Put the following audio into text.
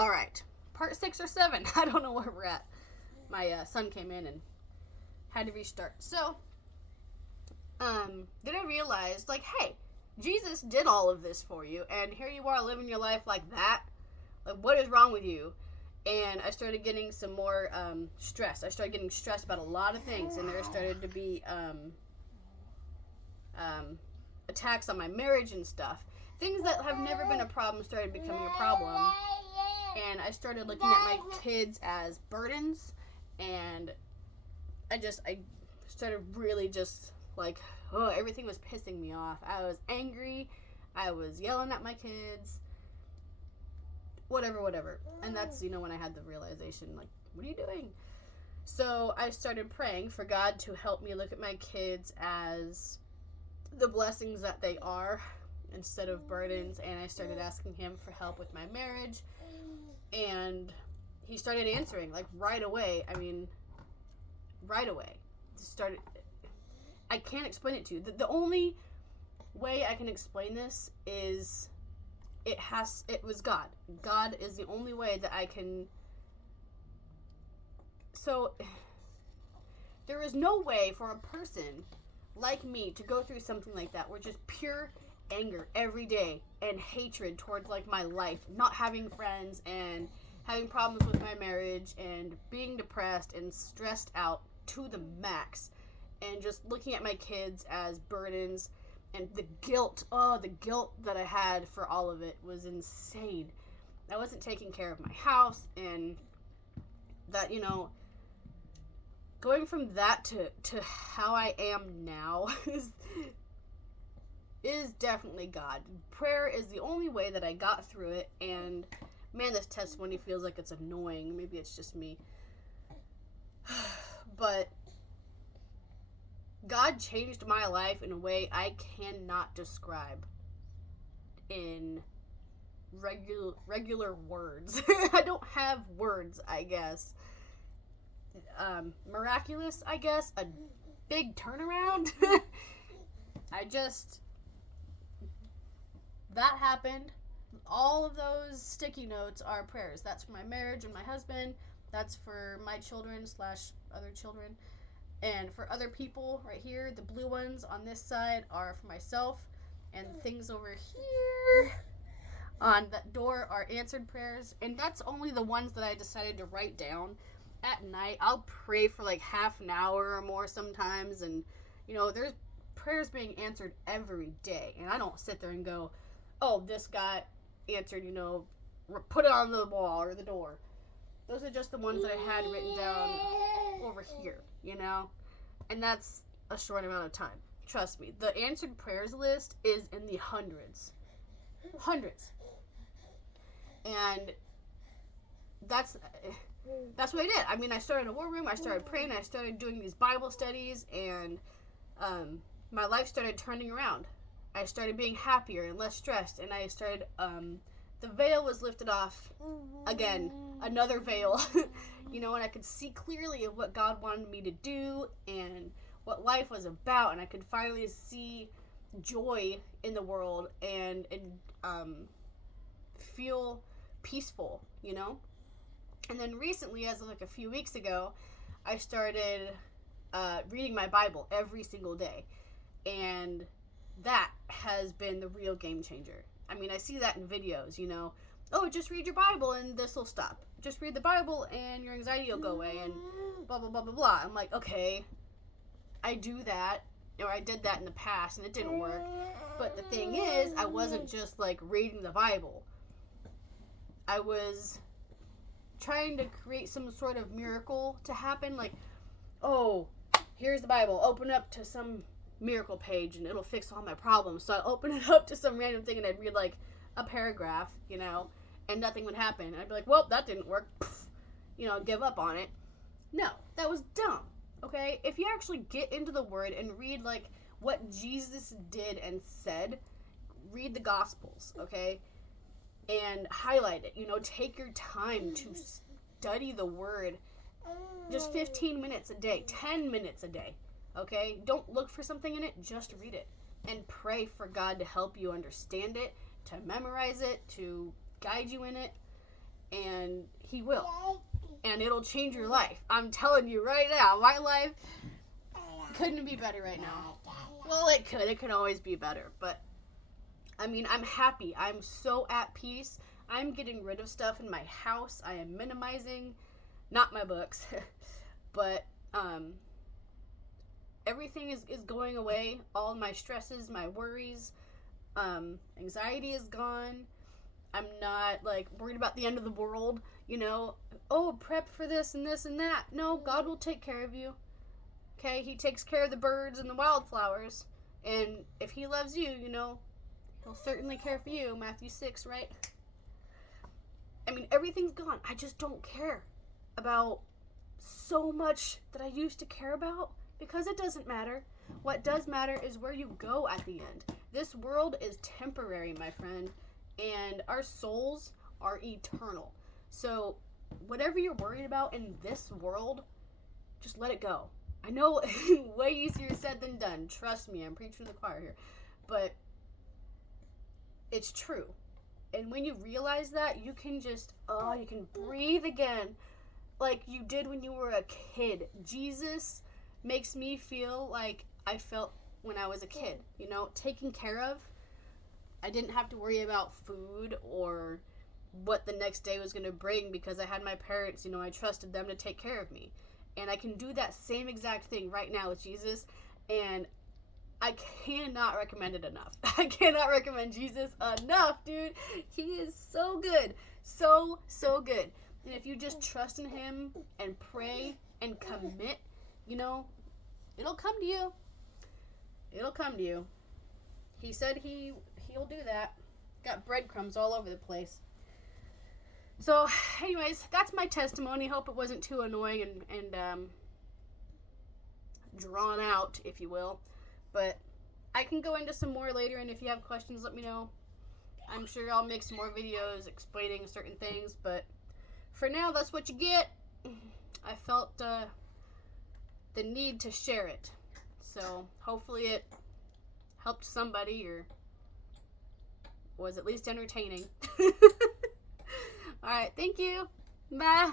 All right. Part 6 or 7. I don't know where we're at. My son came in and had to restart. So, then I realized, like, hey, Jesus did all of this for you, and here you are living your life like that. Like, what is wrong with you? And I started getting some more stress. I started getting stressed about a lot of things, and there started to be attacks on my marriage and stuff. Things that have never been a problem started becoming a problem. And I started looking at my kids as burdens, and I started really just like, oh, everything was pissing me off. I was angry. I was yelling at my kids. Whatever. And that's, when I had the realization, like, what are you doing? So I started praying for God to help me look at my kids as the blessings that they are instead of burdens. And I started asking him for help with my marriage. And he started answering, like, right away. I mean, right away. I can't explain it to you. The only way I can explain this is it was God. God is the only way that I can. So there is no way for a person like me to go through something like that, where just pure anger every day and hatred towards, like, my life, not having friends and having problems with my marriage and being depressed and stressed out to the max, and just looking at my kids as burdens. And the guilt that I had for all of it was insane. I wasn't taking care of my house, and that, going from that to how I am now is definitely God. Prayer is the only way that I got through it, and man, this testimony feels like it's annoying. Maybe it's just me. But God changed my life in a way I cannot describe in regular words. I don't have words, I guess. Miraculous, I guess. A big turnaround. That happened. All of those sticky notes are prayers. That's for my marriage and my husband. That's for my children / other children. And for other people, right here, the blue ones on this side are for myself. And things over here on that door are answered prayers. And that's only the ones that I decided to write down at night. I'll pray for like half an hour or more sometimes. And, there's prayers being answered every day. And I don't sit there and go, oh, this got answered, put it on the wall or the door. Those are just the ones that I had written down over here, and that's a short amount of time. Trust me, the answered prayers list is in the hundreds. And that's what I did. I mean, I started a war room, I started praying, I started doing these Bible studies, and my life started turning around. I started being happier and less stressed, and I started, the veil was lifted off again, another veil, and I could see clearly of what God wanted me to do and what life was about, and I could finally see joy in the world and feel peaceful, And then recently, as of like a few weeks ago, I started reading my Bible every single day, and that has been the real game changer. I mean, I see that in videos, oh, just read your Bible and this will stop. Just read the Bible and your anxiety will go away and blah, blah, blah, blah, blah. I'm like, okay, I do that, or I did that in the past and it didn't work. But the thing is, I wasn't just like reading the Bible. I was trying to create some sort of miracle to happen. Like, oh, here's the Bible. Open up to some miracle page and it'll fix all my problems. So I open it up to some random thing and I'd read like a paragraph, and nothing would happen. And I'd be like, well, that didn't work. Give up on it. No, that was dumb. Okay? If you actually get into the Word and read like what Jesus did and said, read the Gospels, okay? And highlight it. Take your time to study the Word. Just 15 minutes a day, 10 minutes a day. Okay? Don't look for something in it, just read it. And pray for God to help you understand it, to memorize it, to guide you in it. And he will. And it'll change your life. I'm telling you right now, my life couldn't be better right now. Well, it could. It could always be better. But, I mean, I'm happy. I'm so at peace. I'm getting rid of stuff in my house. I am minimizing, not my books, but everything is going away. All my stresses, my worries, anxiety is gone. I'm not, like, worried about the end of the world, you know. Oh, prep for this and this and that. No, God will take care of you. Okay? He takes care of the birds and the wildflowers. And if he loves you, you know, he'll certainly care for you. Matthew 6, right? I mean, everything's gone. I just don't care about so much that I used to care about because it doesn't matter. What does matter is where you go at the end. This world is temporary, my friend. And our souls are eternal. So whatever you're worried about in this world, just let it go. I know way easier said than done. Trust me, I'm preaching to the choir here. But it's true. And when you realize that, you can just, you can breathe again like you did when you were a kid. Jesus makes me feel like I felt when I was a kid, you know, taken care of. I didn't have to worry about food or what the next day was going to bring because I had my parents, you know, I trusted them to take care of me. And I can do that same exact thing right now with Jesus. And I cannot recommend it enough. I cannot recommend Jesus enough, dude. He is so good. So, so good. And if you just trust in him and pray and commit, you know, it'll come to you. It'll come to you. He said he'll do that. Got breadcrumbs all over the place. So, anyways, that's my testimony. Hope it wasn't too annoying and drawn out, if you will. But I can go into some more later, and if you have questions, let me know. I'm sure I'll make some more videos explaining certain things, but for now, that's what you get. I felt the need to share it. So, hopefully it helped somebody or was at least entertaining. Alright, thank you. Bye.